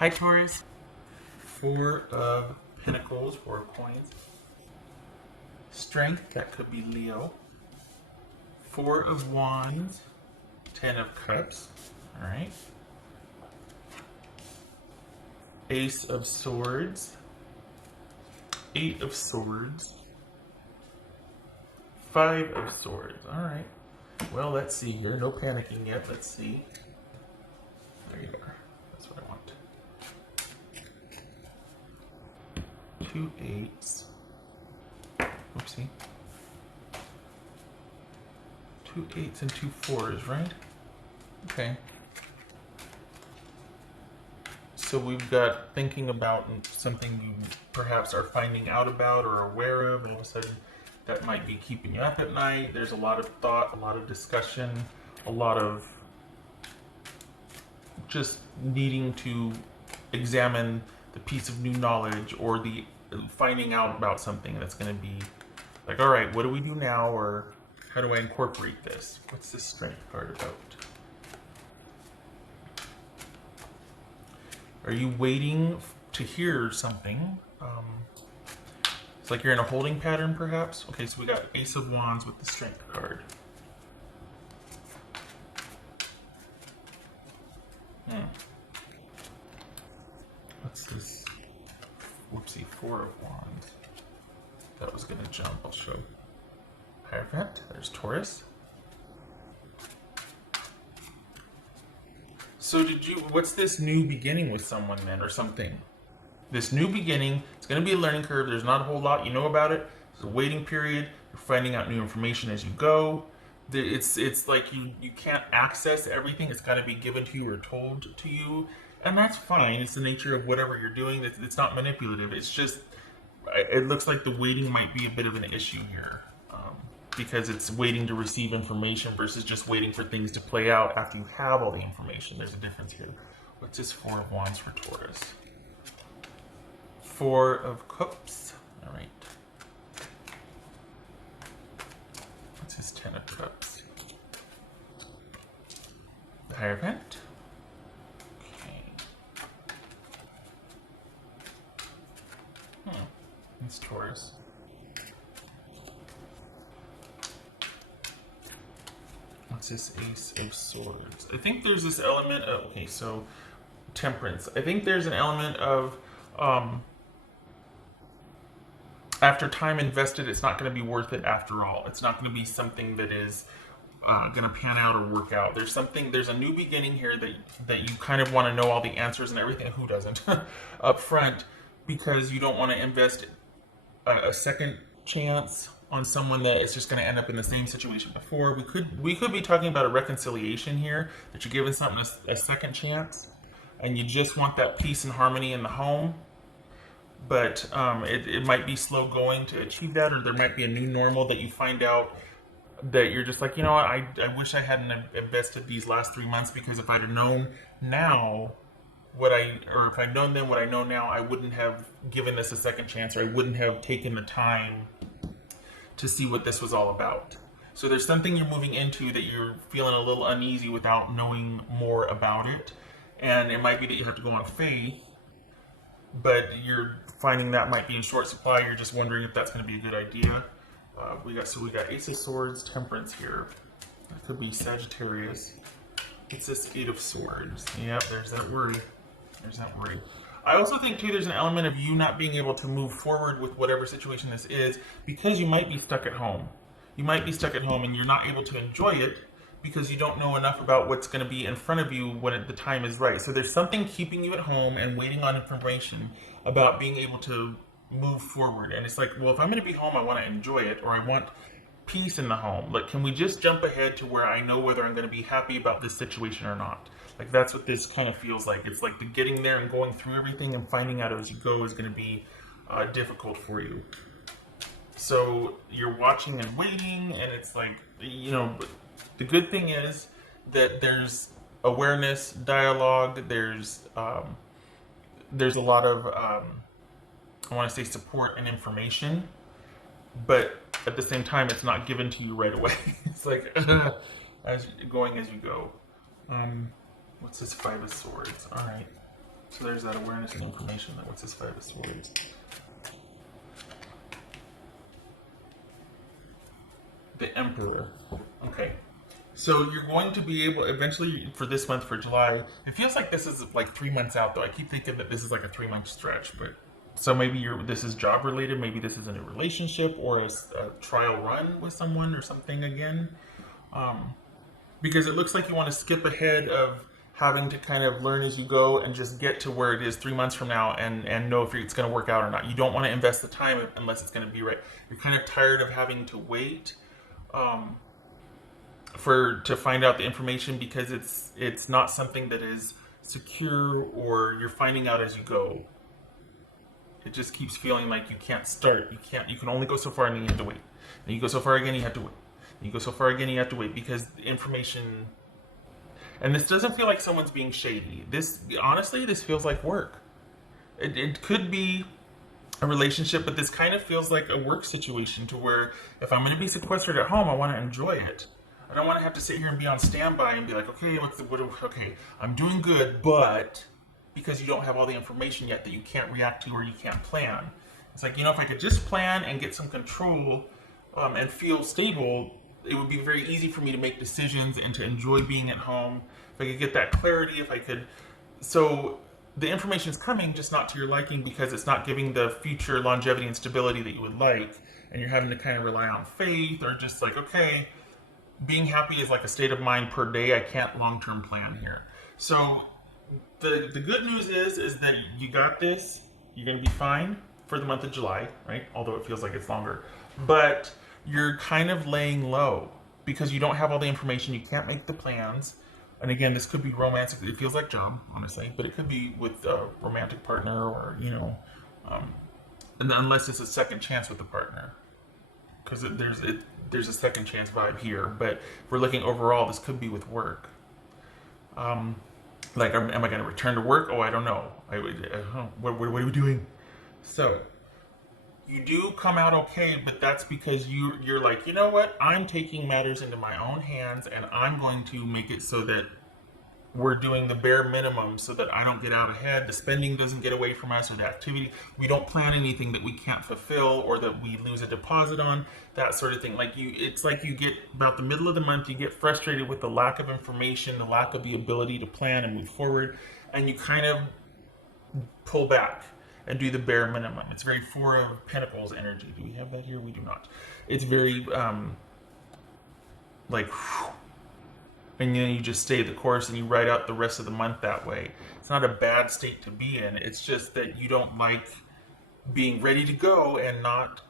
Hi, Taurus. Four of Pentacles, 4 of Coins. Strength, that could be Leo. 4 of Wands, 10 of Cups. All right. Ace of Swords, 8 of Swords, 5 of Swords. All right. Well, let's see here. No panicking yet. Let's see. There you are. That's what I want. 2 8s. Oopsie. 2 8s and 2 4s, right? Okay. So we've got thinking about something you perhaps are finding out about or aware of, and all of a sudden that might be keeping you up at night. There's a lot of thought, a lot of discussion, a lot of just needing to examine the piece of new knowledge or the finding out about something that's going to be like, all right, what do we do now, or how do I incorporate this? What's this strength card about? Are you waiting to hear something? It's like you're in a holding pattern, perhaps. Okay, so we got Ace of Wands with the strength card. What's this? Whoopsie, 4 of Wands. That was gonna jump, I'll show. Hierophant, there's Taurus. So what's this new beginning with someone then, or something? This new beginning, it's gonna be a learning curve. There's not a whole lot you know about it. There's a waiting period. You're finding out new information as you go. It's like you can't access everything. It's gotta be given to you or told to you. And that's fine. It's the nature of whatever you're doing. It's not manipulative. It's just, it looks like the waiting might be a bit of an issue here. Because it's waiting to receive information versus just waiting for things to play out after you have all the information. There's a difference here. What's this 4 of Wands for Taurus? 4 of Cups. All right. What's this 10 of Cups? The Hierophant. It's Taurus. What's this Ace of Swords? I think there's this element of, okay, so Temperance. I think there's an element of after time invested, it's not going to be worth it after all. It's not going to be something that is going to pan out or work out. There's a new beginning here that you kind of want to know all the answers and everything. Who doesn't? Up front, because you don't want to invest a second chance on someone that is just going to end up in the same situation before. We could be talking about a reconciliation here, that you're giving something a second chance and you just want that peace and harmony in the home, but it might be slow going to achieve that, or there might be a new normal that you find out that you're just like, you know what, I wish I hadn't invested these last 3 months, because if I'd have known now if I'd known then what I know now, I wouldn't have given this a second chance, or I wouldn't have taken the time to see what this was all about. So there's something you're moving into that you're feeling a little uneasy without knowing more about it. And it might be that you have to go on faith, but you're finding that might be in short supply. You're just wondering if that's going to be a good idea. We got Ace of Swords, Temperance here. That could be Sagittarius. It's this 8 of Swords. Yep, there's that worry. There's that worry. I also think, too, there's an element of you not being able to move forward with whatever situation this is, because you might be stuck at home. You might be stuck at home and you're not able to enjoy it because you don't know enough about what's going to be in front of you when the time is right. So there's something keeping you at home and waiting on information about being able to move forward. And it's like, well, if I'm going to be home, I want to enjoy it, or I want peace in the home. Like, can we just jump ahead to where I know whether I'm going to be happy about this situation or not? Like, that's what this kind of feels like. It's like the getting there and going through everything and finding out as you go is going to be difficult for you. So you're watching and waiting, and it's like, you know, the good thing is that there's awareness, dialogue, there's a lot of, I want to say, support and information, but at the same time, it's not given to you right away. It's like, as you go. What's this 5 of Swords? All right. So there's that awareness and information. What's this Five of Swords? The Emperor. Okay. So you're going to be able, eventually, for this month, for July, it feels like this is like 3 months out, though. I keep thinking that this is like a 3-month stretch, but so maybe this is job related, maybe this is in a relationship or a trial run with someone or something again. Because it looks like you want to skip ahead of having to kind of learn as you go and just get to where it is 3 months from now and know if it's going to work out or not. You don't want to invest the time unless it's going to be right. You're kind of tired of having to wait to find out the information because it's not something that is secure, or you're finding out as you go. It just keeps feeling like you can't start. You can only go so far and then you have to wait. And you go so far again, you have to wait. And you go so far again, you have to wait because the information. And this doesn't feel like someone's being shady. Honestly, this feels like work. It could be a relationship, but this kind of feels like a work situation to where if I'm going to be sequestered at home, I want to enjoy it. I don't want to have to sit here and be on standby and be like, okay, okay, I'm doing good, but because you don't have all the information yet that you can't react to or you can't plan. It's like, if I could just plan and get some control and feel stable, it would be very easy for me to make decisions and to enjoy being at home. If I could get that clarity, so the information is coming, just not to your liking because it's not giving the future longevity and stability that you would like. And you're having to kind of rely on faith or just like, okay, being happy is like a state of mind per day. I can't long-term plan here. So the good news is that you got this. You're going to be fine for the month of July, right? Although it feels like it's longer. But you're kind of laying low because you don't have all the information. You can't make the plans. And again, this could be romantic. It feels like job, honestly, but it could be with a romantic partner or, and unless it's a second chance with the partner. Because there's a second chance vibe here. But if we're looking overall, this could be with work. Like, am I going to return to work? Oh, I don't know. What are we doing? So you do come out okay, but that's because you're like, you know what? I'm taking matters into my own hands, and I'm going to make it so that we're doing the bare minimum so that I don't get out ahead. The spending doesn't get away from us, or the activity. We don't plan anything that we can't fulfill or that we lose a deposit on, that sort of thing. It's like you get about the middle of the month, you get frustrated with the lack of information, the lack of the ability to plan and move forward, and you kind of pull back and do the bare minimum. It's very Four of Pentacles energy. Do we have that here? We do not. It's very and then you just stay the course and you ride out the rest of the month that way. It's not a bad state to be in. It's just that you don't like being ready to go and not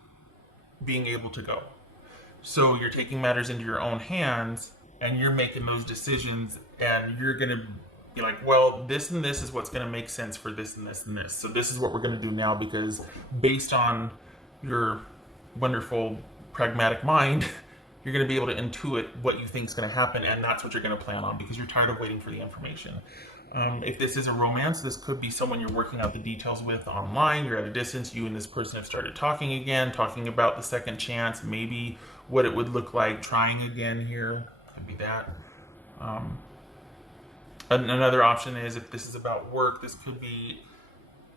being able to go. So you're taking matters into your own hands and you're making those decisions, and you're going to be like, well, this and this is what's going to make sense for this and this and this. So this is what we're going to do now, because based on your wonderful pragmatic mind, you're going to be able to intuit what you think is going to happen, and that's what you're going to plan on because you're tired of waiting for the information. If this is a romance, this could be someone you're working out the details with online. You're at a distance. You and this person have started talking again, talking about the second chance, maybe what it would look like trying again here. Could be that. Another option is if this is about work, this could be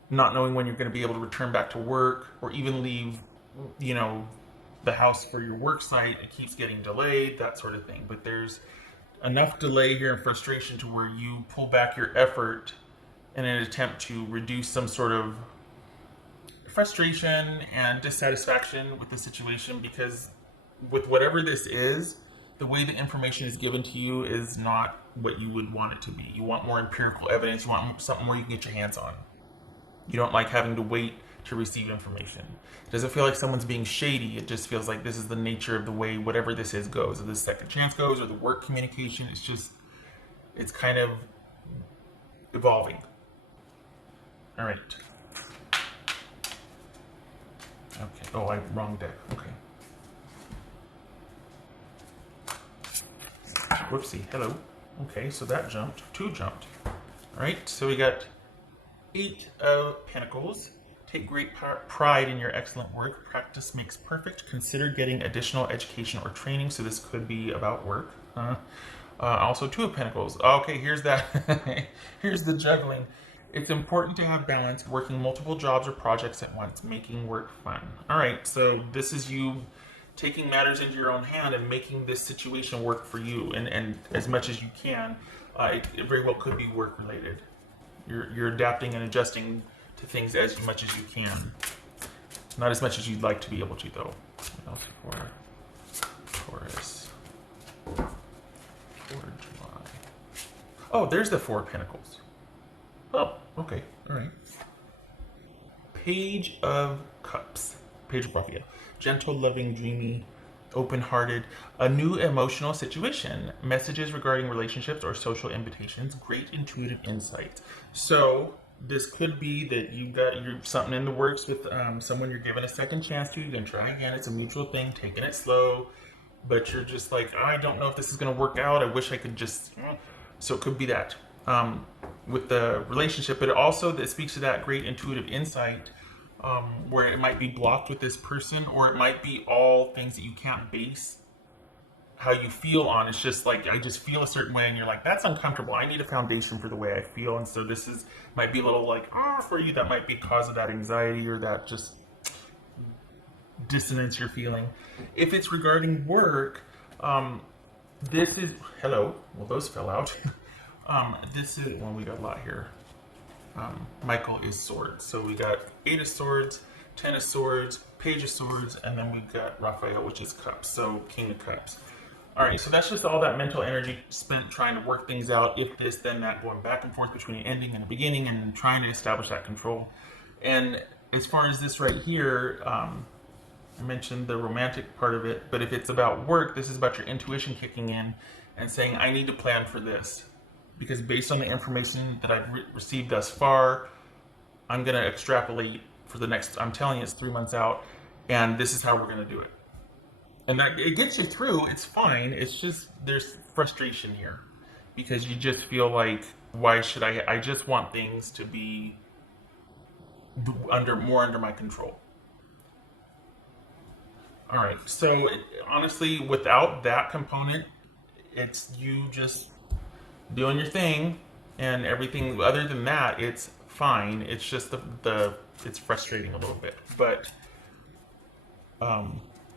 not knowing when you're going to be able to return back to work or even leave, the house for your work site. It keeps getting delayed, that sort of thing. But there's enough delay here and frustration to where you pull back your effort in an attempt to reduce some sort of frustration and dissatisfaction with the situation, because with whatever this is, the way the information is given to you is not what you would want it to be. You want more empirical evidence. You want something where you can get your hands on. You don't like having to wait to receive information. It doesn't feel like someone's being shady. It just feels like this is the nature of the way whatever this is goes. If this second chance goes, or the work communication, it's kind of evolving. All right. Okay. Oh, wrong deck. Okay. Whoopsie. Hello. Okay, so that jumped. 2 jumped. All right, so we got 8 of Pentacles. Take great pride in your excellent work. Practice makes perfect. Consider getting additional education or training. So this could be about work. Also 2 of Pentacles. Okay, here's that. Here's the juggling. It's important to have balance, working multiple jobs or projects at once, making work fun. All right, so this is you taking matters into your own hand and making this situation work for you, and as much as you can. It very well could be work related. You're adapting and adjusting to things as much as you can. Not as much as you'd like to be able to, though. What else for Taurus? For July. Oh, there's the Four of Pentacles. Oh, okay. All right. Page of Cups. Page of Raphia. Gentle, loving, dreamy, open-hearted. A new emotional situation. Messages regarding relationships or social invitations. Great intuitive insight. So this could be that you've got something in the works with someone you're giving a second chance to. You're going to try again. It's a mutual thing. Taking it slow. But you're just like, I don't know if this is going to work out. I wish I could just... So it could be that. With the relationship, but also that speaks to that great intuitive insight, where it might be blocked with this person, or it might be all things that you can't base how you feel on. It's just like, I just feel a certain way, and you're like, that's uncomfortable. I need a foundation for the way I feel, and so this is might be a little like, for you, that might be cause of that anxiety or that just dissonance you're feeling. If it's regarding work, this is, hello, well, those fell out. This is, well, we got a lot here. Michael is swords. So we got 8 of swords, 10 of swords, page of swords, and then we've got Raphael, which is cups. So king of cups. All right, so that's just all that mental energy spent trying to work things out. If this, then that, going back and forth between an ending and a beginning and trying to establish that control. And as far as this right here, I mentioned the romantic part of it, but if it's about work, this is about your intuition kicking in and saying, I need to plan for this. Because based on the information that I've received thus far, I'm going to extrapolate for the next, I'm telling you, it's 3 months out, and this is how we're going to do it. And that it gets you through, it's fine, it's just, there's frustration here. Because you just feel like, why should I just want things to be more under my control. All right, so honestly, without that component, it's you just doing your thing, and everything other than that, it's fine. It's just it's frustrating a little bit, but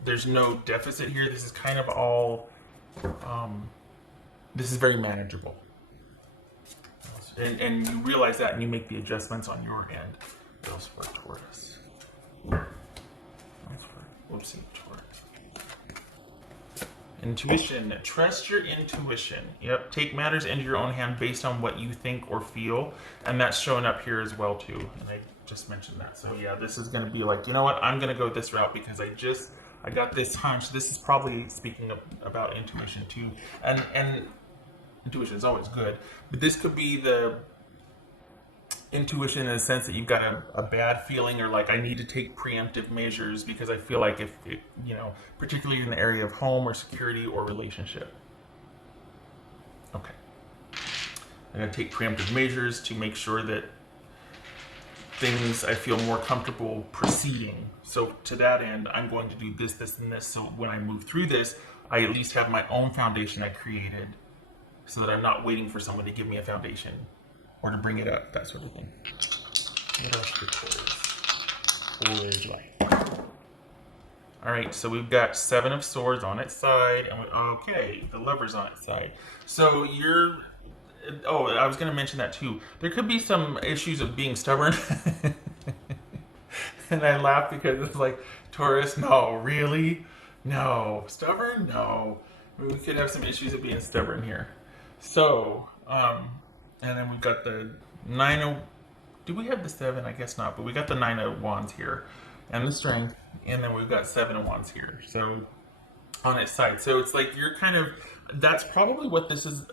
there's no deficit here. This is kind of all, this is very manageable, and you realize that, and you make the adjustments on your end. Those for Taurus. Whoopsie, Taurus. Intuition. Trust your intuition. Yep. Take matters into your own hand based on what you think or feel. And that's showing up here as well, too. And I just mentioned that. So, yeah, this is going to be like, you know what? I'm going to go this route because I got this hunch. This is probably speaking about intuition, too. And intuition is always good. But this could be the intuition in the sense that you've got a bad feeling, or like, I need to take preemptive measures because I feel like if it, particularly in the area of home or security or relationship. Okay. I'm going to take preemptive measures to make sure that things I feel more comfortable proceeding. So to that end, I'm going to do this, this, and this. So when I move through this, I at least have my own foundation I created so that I'm not waiting for someone to give me a foundation or to bring it up, that sort of thing. What else for July? All right, so we've got 7 of swords on its side, and okay, the Lover's on its side. So you're, I was going to mention that too. There could be some issues of being stubborn. And I laugh because it's like, Taurus, no, really? No. Stubborn? No. We could have some issues of being stubborn here. So, and then we've got the 9 of... Do we have the 7? I guess not, but we got the 9 of wands here. And the strength. And then we've got 7 of wands here. So, on its side. So it's like you're kind of... That's probably what this is.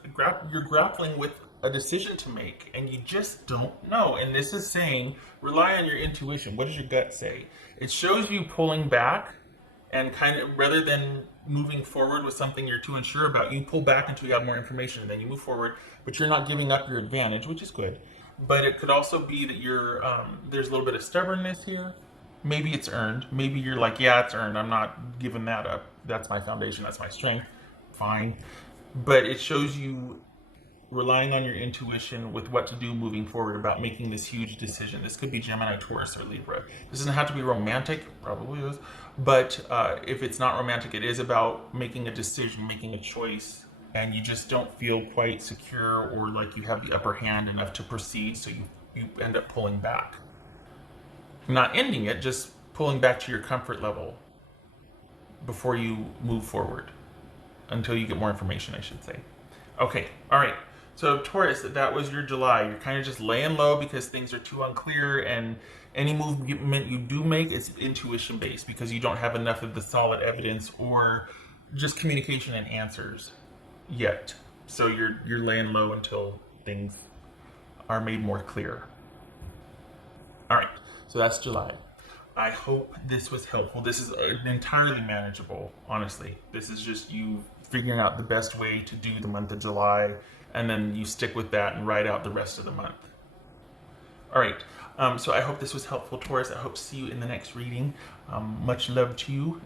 You're grappling with a decision to make. And you just don't know. And this is saying, rely on your intuition. What does your gut say? It shows you pulling back. And kind of, rather than moving forward with something you're too unsure about, you pull back until you have more information, and then you move forward, but you're not giving up your advantage, which is good. But it could also be that you're, there's a little bit of stubbornness here. Maybe it's earned. Maybe you're like, yeah, it's earned. I'm not giving that up. That's my foundation. That's my strength. Fine. But it shows you relying on your intuition with what to do moving forward about making this huge decision. This could be Gemini, Taurus, or Libra. This doesn't have to be romantic, probably is, but if it's not romantic, it is about making a decision, making a choice, and you just don't feel quite secure or like you have the upper hand enough to proceed, so you end up pulling back. Not ending it, just pulling back to your comfort level before you move forward until you get more information, I should say. Okay, all right. So Taurus, that was your July. You're kind of just laying low because things are too unclear, and any movement you do make is intuition based because you don't have enough of the solid evidence or just communication and answers yet. So you're laying low until things are made more clear. All right, so that's July. I hope this was helpful. This is entirely manageable, honestly. This is just you figuring out the best way to do the month of July, and then you stick with that and ride out the rest of the month. All right, so I hope this was helpful, Taurus. I hope to see you in the next reading. Much love to you,